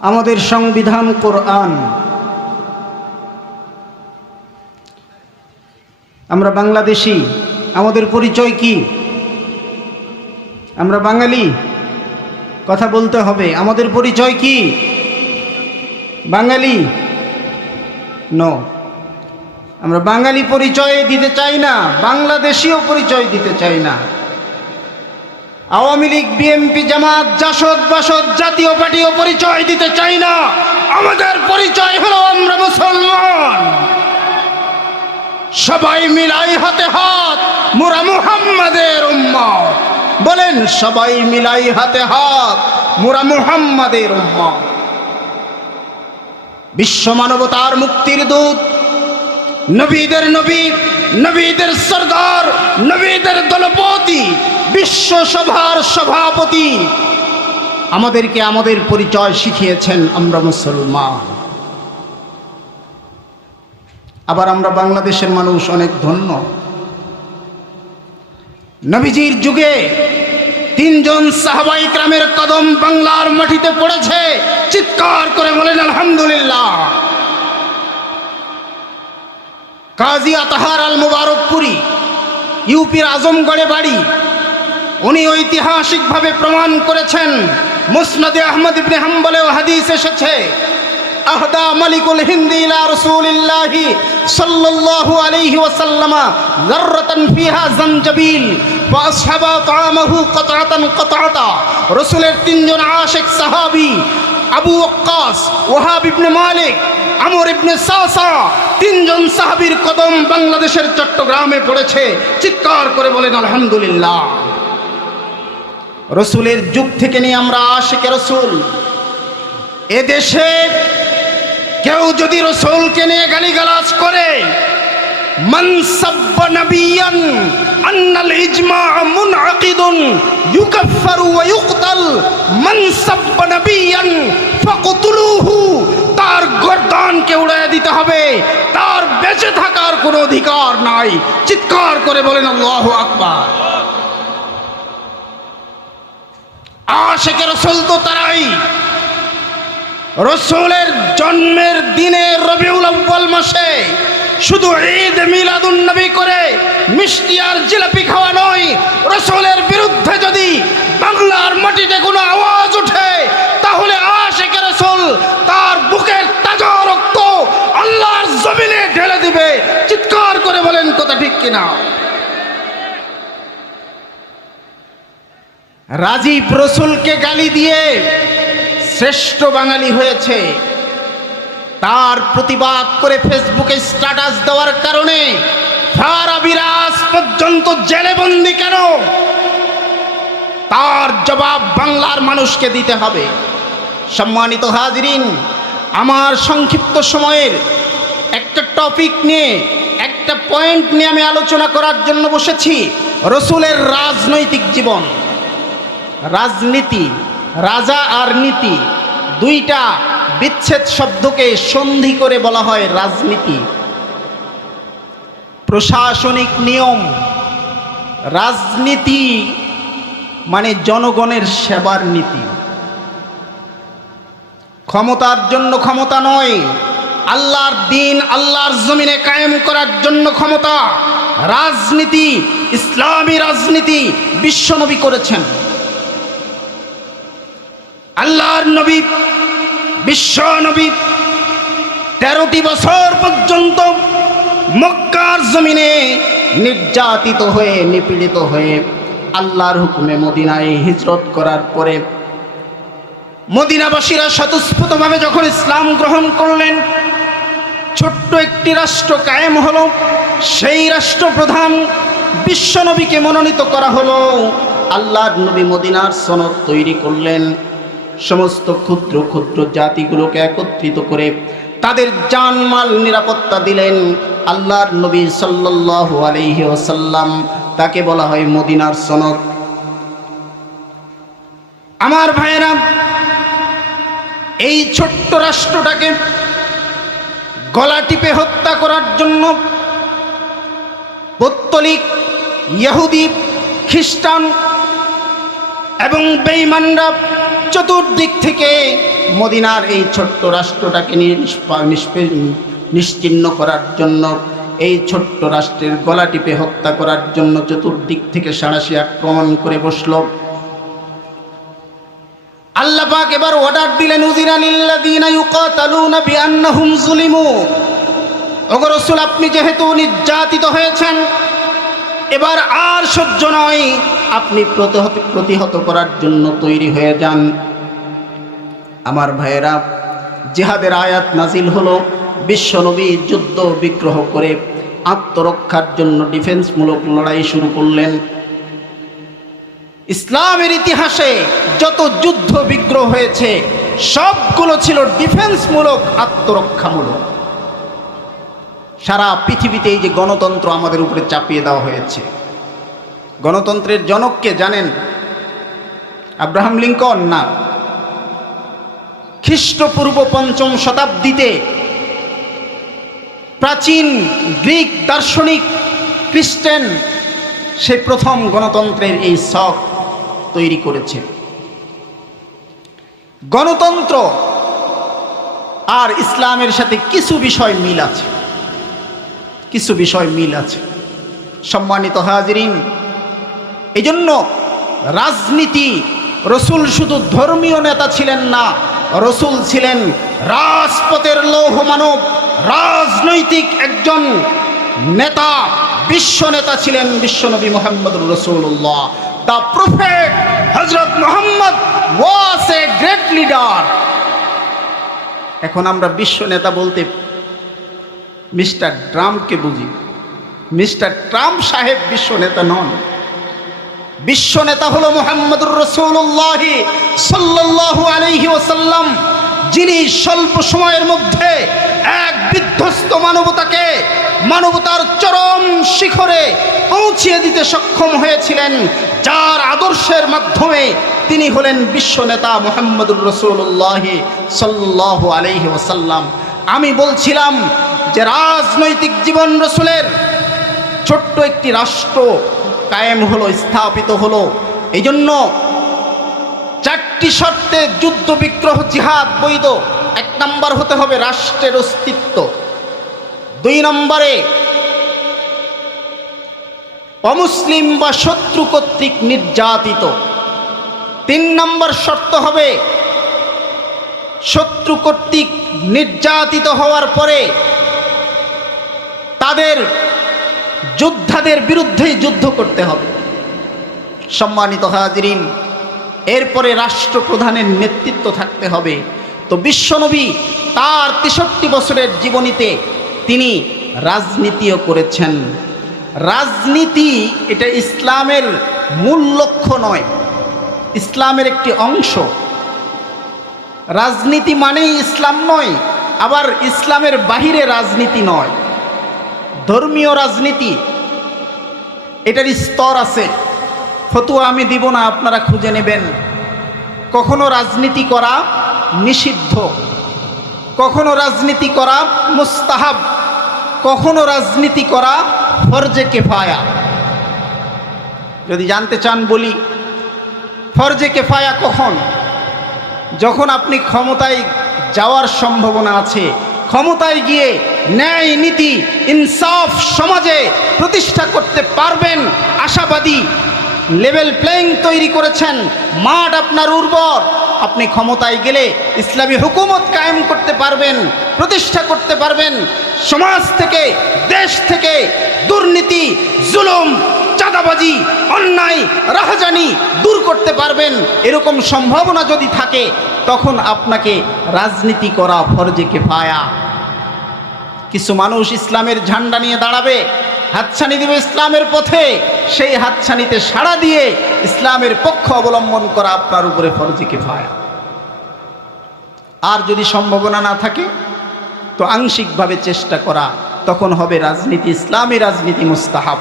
আমাদের সংবিধান কোরআন। আমরা বাংলাদেশী, আমাদের পরিচয় কি? আমরা বাঙালি, কথা বলতে হবে। আমাদের পরিচয় কি? বাঙালি? নো, আমরা বাঙালি পরিচয় দিতে চাই না, বাংলাদেশীয় পরিচয় দিতে চাই না। আওয়ামী লীগ, বিএনপি, জামাত, জাসদ, বাসদ, জাতীয় পার্টিও পরিচয় দিতে চাই না। আমাদের পরিচয় হলো আমরা মুসলমান। সবাই মিলাই হাতে হাত, মোরা মুহাম্মাদের উম্মত। বলেন, সবাই মিলাই হাতে হাত, মোরা মুহাম্মাদের উম্মত। বিশ্ব মানবতার মুক্তির দূত, নবীদের নবী, নবীদের সরদার, নবীদের দলপতি, বিশ্ব সভার সভাপতি আমাদেরকে আমাদের পরিচয় শিখিয়েছেন, আমরা মুসলমান। আবার আমরা বাংলাদেশের মানুষ অনেক ধন্য। নবীজির যুগে 3 জন সাহাবায়ে কেরামের কদম বাংলার মাটিতে পড়েছে। চিৎকার করে বলেন আলহামদুলিল্লাহ। কাজী আতাহার আল মুবারকপুরি, ইউপির আজমগড়ে বাড়ি। উনি ঐতিহাসিকভাবে প্রমাণ করেছেন, মুসনাদে আহমদ ইবনে হাম্বলেও হাদিস এসেছে, আহদা মালিকুল হিন্দি ইলা রাসূলিল্লাহি সাল্লাল্লাহু আলাইহি ওয়াসাল্লাম যাররাতান ফিহা জানজাবিল ওয়া আসহাবা তাআমাহু কতআতান কতআতা। রাসূলের 3 জন আশিক সাহাবী, আবু ওয়াক্কাস, ওয়াহাব ইবনে মালিক, আমর ইবনে সাসা, 3 জন সাহাবীর কদম বাংলাদেশের চট্টগ্রামে পড়েছে। চিৎকার করে বলেন আলহামদুলিল্লাহ। রাসূলের যুগ থেকে নিয়ে আমরা আশিকে রাসূল। এদেশে কেউ যদি রাসূলকে নিয়ে গালিগালাজ করে, মান সাব্বা নাবিয়ান আন্নাল ইজমা মুনআকিদুন ইউকাফফারু ওয়া ইউকতাল, মান সাব্বা নাবিয়ান ফাকতুলুহু, তার গর্দানকে উড়িয়ে দিতে হবে, তার বেঁচে থাকার কোনো অধিকার নাই। চিৎকার করে বলেন আল্লাহু আকবার। আশিকে রাসূল তো তারাই, রাসূলের জন্মের দিনে রবিউল আউয়াল মাসে শুধু ঈদ মিলাদুন নবী করে মিষ্টি আর জিলাপি খাওয়া নয়, রাসূলের বিরুদ্ধে যদি বাংলার মাটিতে কোনো আওয়াজ ওঠে, তাহলে আশিকে রাসূল তার বুকের তাজা রক্ত আল্লাহর জমিনে ঢেলে দিবে। চিৎকার করে বলেন কথা ঠিক কিনা? রাজীব রাসূলকে গালি দিয়ে শ্রেষ্ঠ বাঙালি হয়েছে, তার প্রতিবাদ করে ফেসবুকে স্ট্যাটাস দেওয়ার কারণে ফারাবিরাজ পর্যন্ত জেলে বন্দী কেন? তার জবাব বাংলার মানুষকে দিতে হবে। সম্মানিত হাজিরিন, আমার সংক্ষিপ্ত সময়ের একটা টপিক নিয়ে, একটা পয়েন্ট নিয়ে আমি আলোচনা করার জন্য বসেছি। রাসূলের রাজনৈতিক জীবন। রাজনীতি, রাজা আর নীতি, দুইটা বিচ্ছেদ শব্দকে সন্ধি করে বলা হয় রাজনীতি। প্রশাসনিক নিয়ম। রাজনীতি মানে জনগণের সেবার নীতি। ক্ষমতার জন্য ক্ষমতা নয়, আল্লাহর দ্বীন আল্লাহর জমিনে কায়েম করার জন্য ক্ষমতা। রাজনীতি, ইসলামী রাজনীতি বিশ্বনবী করেছেন। আল্লাহর নবী, বিশ্ব নবী 13টি বছর পর্যন্ত মক্কার জমিনে নির্যাতিত হয়ে, নিপীড়িত হয়ে আল্লাহর হুকুমে মদিনায় হিজরত করার পরে মদিনাবাসীরা স্বতঃস্ফূর্তভাবে যখন ইসলাম গ্রহণ করলেন, ছোট্ট একটি রাষ্ট্র কায়েম হলো। সেই রাষ্ট্রপ্রধান বিশ্বনবীকে মনোনীত করা হলো। আল্লাহর নবী মদিনার সনদ তৈরি করলেন। সমস্ত ক্ষুদ্র ক্ষুদ্র জাতিগুলোকে একত্রিত করে তাদের জানমাল নিরাপত্তা দিলেন আল্লাহর নবী সাল্লাল্লাহু আলাইহি ওয়াসাল্লাম। তাকে বলা হয় মদিনার সনদ। আমার ভাইয়েরা, এই ছোট্ট রাষ্ট্রটাকে গলা টিপে হত্যা করার জন্য পৌত্তলিক, ইহুদি, খ্রিস্টান এবং বেঈমানরা চতুর্দিক থেকে মদিনার এই ছোট্ট রাষ্ট্রটাকে নিশ্চিহ্ন করার জন্য, এই ছোট্ট রাষ্ট্রের গলা টিপে হত্যা করার জন্য চতুর্দিক থেকে সাঁড়াশি আক্রমণ করে বসল। আল্লাহ পাক এবার অর্ডার দিলেন, উযিনা লিল্লাযীনা ইউকাতালুনা বিআন্নাহুম যুলিমু। ওগো রাসূল, আপনি যেহেতু নির্যাতিত হয়েছেন, এবার আর সহ্য নয়, আপনি প্রতিহত করার জন্য তৈরি হয়ে যান। আমার ভাইয়েরা, জিহাদের আয়াত নাজিল হলো, বিশ্বনবী যুদ্ধ বিগ্রহ করে আত্মরক্ষার জন্য ডিফেন্সমূলক লড়াই শুরু করলেন। ইসলামের ইতিহাসে যত যুদ্ধ বিগ্রহ হয়েছে সবগুলো ছিল ডিফেন্সমূলক, আত্মরক্ষামূলক। সারা পৃথিবীতে এই যে গণতন্ত্র আমাদের উপরে চাপিয়ে দেওয়া হয়েছে, গণতন্ত্রের জনককে জানেন? আব্রাহাম লিঙ্কন না, খ্রিস্টপূর্ব ৫ম শতাব্দীতে প্রাচীন গ্রিক দার্শনিক খ্রিস্টান সে প্রথম গণতন্ত্রের এই শখ তৈরি করেছে। গণতন্ত্র আর ইসলামের সাথে কিছু বিষয় মিল আছে, কিছু বিষয় মিল আছে। সম্মানিত হাজিরিন, এই জন্য রাজনীতি, রসুল শুধু ধর্মীয় নেতা ছিলেন না, রসুল ছিলেন রাজপথের লৌহ মানব, রাজনৈতিক একজন নেতা, বিশ্ব নেতা ছিলেন বিশ্বনবী মুহাম্মদুর রাসূলুল্লাহ। The prophet Hazrat Muhammad was a great leader. এখন আমরা বিশ্ব নেতা বলতে মিস্টার ট্রাম্পকে বুঝি। মিস্টার ট্রাম্প সাহেব বিশ্ব নেতা নন। বিশ্ব নেতা হলো মুহাম্মদুর রাসূলুল্লাহ সাল্লাল্লাহু আলাইহি ওয়াসাল্লাম, যিনি স্বল্প সময়ের মধ্যে এক বিধ্বস্ত মানবতাকে মানবতার চরম শিখরে পৌঁছিয়ে দিতে সক্ষম হয়েছিলেন, যার আদর্শের মাধ্যমে তিনি হলেন বিশ্ব নেতা মুহাম্মদুর রাসূলুল্লাহ সাল্লাল্লাহু আলাইহি ওয়াসাল্লাম। আমি বলছিলাম যে রাজনৈতিক জীবন রসুলের, ছোট্ট একটি রাষ্ট্র কায়েম হলো, স্থাপিত হলো। এই জন্য 4টি শর্তে যুদ্ধ বিগ্রহ জিহাদ বৈধ। 1 নম্বর হতে হবে রাষ্ট্রের অস্তিত্ব, 2 নম্বরে অমুসলিম বা শত্রু কর্তৃক নির্যাতিত, 3 নম্বর শর্ত হবে শত্রু কর্তৃক নির্যাতিত হওয়ার পরে তাদের যোদ্ধাদের বিরুদ্ধেই যুদ্ধ করতে হবে। সম্মানিত হাজিরিন, এরপরে রাষ্ট্রপ্রধানের নেতৃত্ব থাকতে হবে। তো বিশ্বনবী তার 63 বছরের জীবনীতে তিনি রাজনীতিও করেছেন। রাজনীতি এটা ইসলামের মূল লক্ষ্য নয়, ইসলামের একটি অংশ। রাজনীতি মানেই ইসলাম নয়, আবার ইসলামের বাহিরে রাজনীতি নয়। ধর্মীয় রাজনীতি এটার স্তর আছে, ফতোয়া আমি দিব না, আপনারা খুঁজে নেবেন। কখনো রাজনীতি করা নিষিদ্ধ, কখনো রাজনীতি করা মুস্তাহাব, কখনো রাজনীতি করা ফরজে কিফায়া। যদি জানতে চান বলি, ফরজে কিফায়া কখন? যখন আপনি ক্ষমতায় যাওয়ার সম্ভাবনা আছে, ক্ষমতায় গিয়ে ন্যায় নীতি ইনসাফ সমাজে প্রতিষ্ঠা করতে পারবেন, আশাবাদী। লেভেল প্লেইং তৈরি করেছেন, মাঠ আপনার উর্বর, আপনি ক্ষমতায় গেলে ইসলামী হুকুমত কায়েম করতে পারবেন, প্রতিষ্ঠা করতে পারবেন। সমাজ থেকে, দেশ থেকে দুর্নীতি, জুলুম, চাঁদাবাজি, অন্যায়, রাহাজানি দূর করতে পারবেন। এরকম সম্ভাবনা যদি থাকে, তখন আপনাকে রাজনীতি করা ফরজে কিফায়া। কিছু মানুষ ইসলামের ঝান্ডা নিয়ে দাঁড়াবে, হাতছানি দিবে ইসলামের পথে, সেই হাতছানিতে সাড়া দিয়ে ইসলামের পক্ষ অবলম্বন করা আপনার উপরে ফরজে কিফায়া। আর যদি সম্ভাবনা না থাকে, তো আংশিকভাবে চেষ্টা করা, তখন হবে রাজনীতি, ইসলামী রাজনীতি মুস্তাহাব।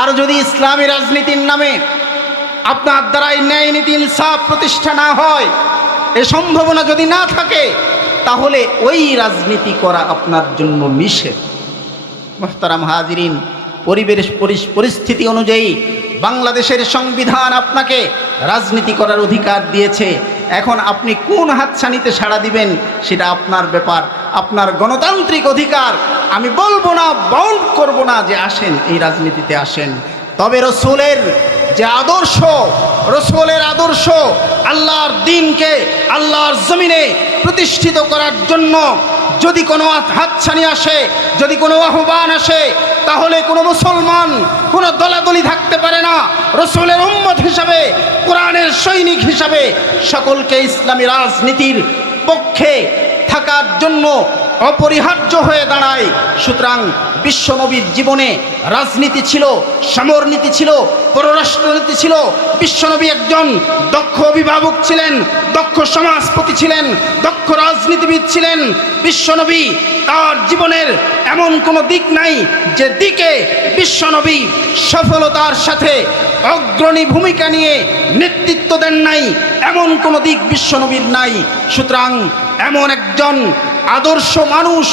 আর যদি ইসলামী রাজনীতির নামে আপনার দ্বারাই ন্যায় নীতি ইনসাফ প্রতিষ্ঠা না হয়, এ সম্ভাবনা যদি না থাকে, তাহলে ওই রাজনীতি করা আপনার জন্য নিষেধ। মুহতারাম হাজিরিন, পরিবেশ পরিস্থিতি অনুযায়ী বাংলাদেশের সংবিধান আপনাকে রাজনীতি করার অধিকার দিয়েছে। এখন আপনি কোন হাতছানিতে সাড়া দিবেন সেটা আপনার ব্যাপার, আপনার গণতান্ত্রিক অধিকার। আমি বলবো না, বাউন্ড করব না যে আসেন এই রাজনীতিতে আসেন। তবে রসুলের যে আদর্শ, রসুলের আদর্শ আল্লাহর দ্বীনকে আল্লাহর জমিনে প্রতিষ্ঠিত করার জন্য যদি কোনো হাতছানি আসে, যদি কোনো আহ্বান আসে, তাহলে কোনো মুসলমান কোনো দলাদলি থাকতে পারে না। রসুলের উম্মত হিসাবে, কোরআনের সৈনিক হিসাবে সকলকে ইসলামী রাজনীতির পক্ষে থাকার জন্য অপরিহার্য হয়ে দাঁড়ায়। সুতরাং বিশ্বনবীর জীবনে রাজনীতি ছিল, সমরনীতি ছিল, পররাষ্ট্রনীতি ছিল। বিশ্বনবী একজন দক্ষ অভিভাবক ছিলেন, দক্ষ সমাজপতি ছিলেন, দক্ষ রাজনীতিবিদ ছিলেন। বিশ্বনবী তার জীবনের এমন কোনো দিক নাই যে দিকে বিশ্বনবী সফলতার সাথে অগ্রণী ভূমিকা নিয়ে নেতৃত্ব দেন নাই, এমন কোনো দিক বিশ্বনবীর নাই। সুতরাং এমন একজন আদর্শ মানুষ,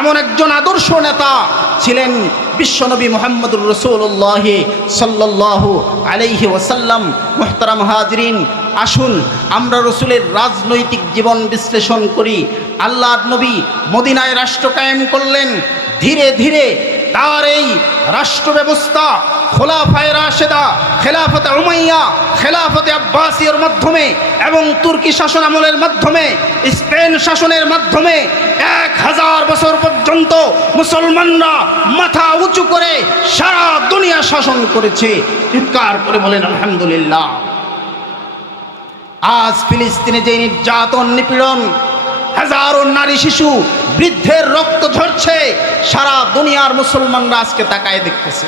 এমন একজন আদর্শ নেতা ছিলেন বিশ্বনবী মুহাম্মদুর রাসূলুল্লাহ সাল্লাল্লাহু আলাইহি ওয়াসাল্লাম। মুহতারাম হাজরিন, আসুন আমরা রসুলের রাজনৈতিক জীবন বিশ্লেষণ করি। আল্লাহর নবী মদিনায় রাষ্ট্র কায়েম করলেন। ধীরে ধীরে তার এই রাষ্ট্র ব্যবস্থা খোলাফায়ে রাশেদা, খেলাফতে উমাইয়া, খেলাফতে আব্বাসিয়ার মাধ্যমে এবং তুর্কি শাসন আমলের মাধ্যমে, স্পেন শাসনের মাধ্যমে 1000 বছর পর্যন্ত মুসলমানরা মাথা উঁচু করে সারা দুনিয়া শাসন করেছে। চিৎকার করে বলেন আলহামদুলিল্লাহ। আজ ফিলিস্তিনে যে নির্যাতন, নিপীড়ন, হাজারো নারী, শিশু, বৃদ্ধের রক্ত ঝরছে, সারা দুনিয়ার মুসলমানরা আজকে তাকায় দেখতেছে।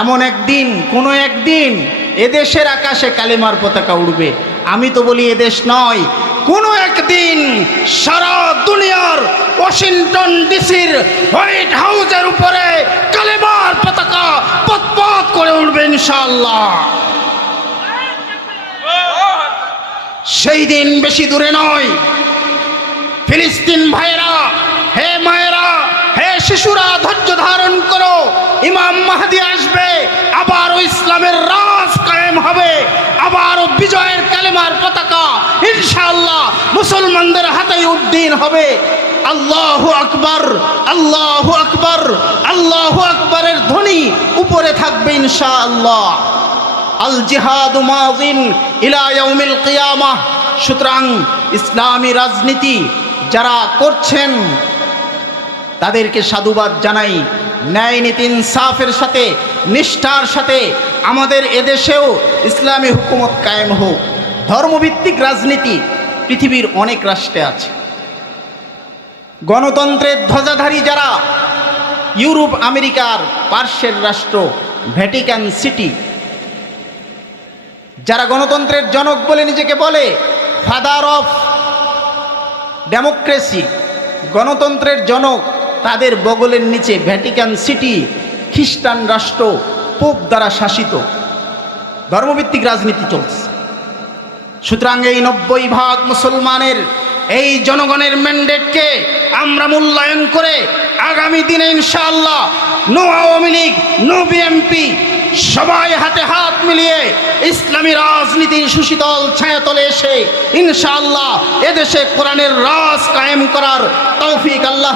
এমন একদিন, কোনো একদিন এদেশের আকাশে কালেমার পতাকা উড়বে। আমি তো বলি এদেশ নয়, কোনো একদিন সারা দুনিয়ার ওয়াশিংটন ডিসির হোয়াইট হাউসের উপরে কালেমার পতাকা পতপত করে উঠবে ইনশাআল্লাহ। সেই দিন বেশি দূরে নয়। ফিলিস্তিন ভাইরা, হে মায়েরা, হে শিশুরা, ধৈর্য ধারণ করো। ইমাম মাহদী আসবে, আবারও ইসলামের রাজ কায়েম হবে, আবারও বিজয়ের কালেমার পতাকা ইনশাআল্লাহ মুসলমানদের হাতেই উদ্দিন হবে। আল্লাহু আকবার, আল্লাহু আকবার, আল্লাহু আকবারের ধ্বনি উপরে থাকবে ইনশাআল্লাহ। আল জিহাদু মাযিন ইলা ইয়াউমিল কিয়ামাহ। সুতরাং ইসলামী রাজনীতি যারা করছেন তাদেরকে সাধুবাদ জানাই। ন্যায় নীতি ইনসাফের সাথে, নিষ্ঠার সাথে আমাদের এদেশেও ইসলামী হুকুমত কায়েম হোক। ধর্মভিত্তিক রাজনীতি পৃথিবীর অনেক রাষ্ট্রে আছে। গণতন্ত্রের ধ্বজাধারী যারা, ইউরোপ, আমেরিকার পার্শ্বের রাষ্ট্র ভ্যাটিকান সিটি, যারা গণতন্ত্রের জনক বলে নিজেকে বলে, ফাদার অফ ডেমোক্রেসি, গণতন্ত্রের জনক, তাদের বগলের নিচে ভ্যাটিকান সিটি খ্রিস্টান রাষ্ট্র, পোপ দ্বারা শাসিত ধর্মভিত্তিক রাজনীতি চলছে। সুতরাং এই 90% মুসলমানের এই জনগণের ম্যান্ডেটকে আমরা মূল্যায়ন করে আগামী দিনে ইনশাআল্লাহ নো আওয়ামী লীগ, নো বিএনপি, সবাই হাতে হাত মিলিয়ে ইসলামী রাজনীতির সুশীতল ছায়াতলে এসে ইনশাআল্লাহ এদেশে কোরআনের রাজ কায়েম করার তৌফিক আল্লাহ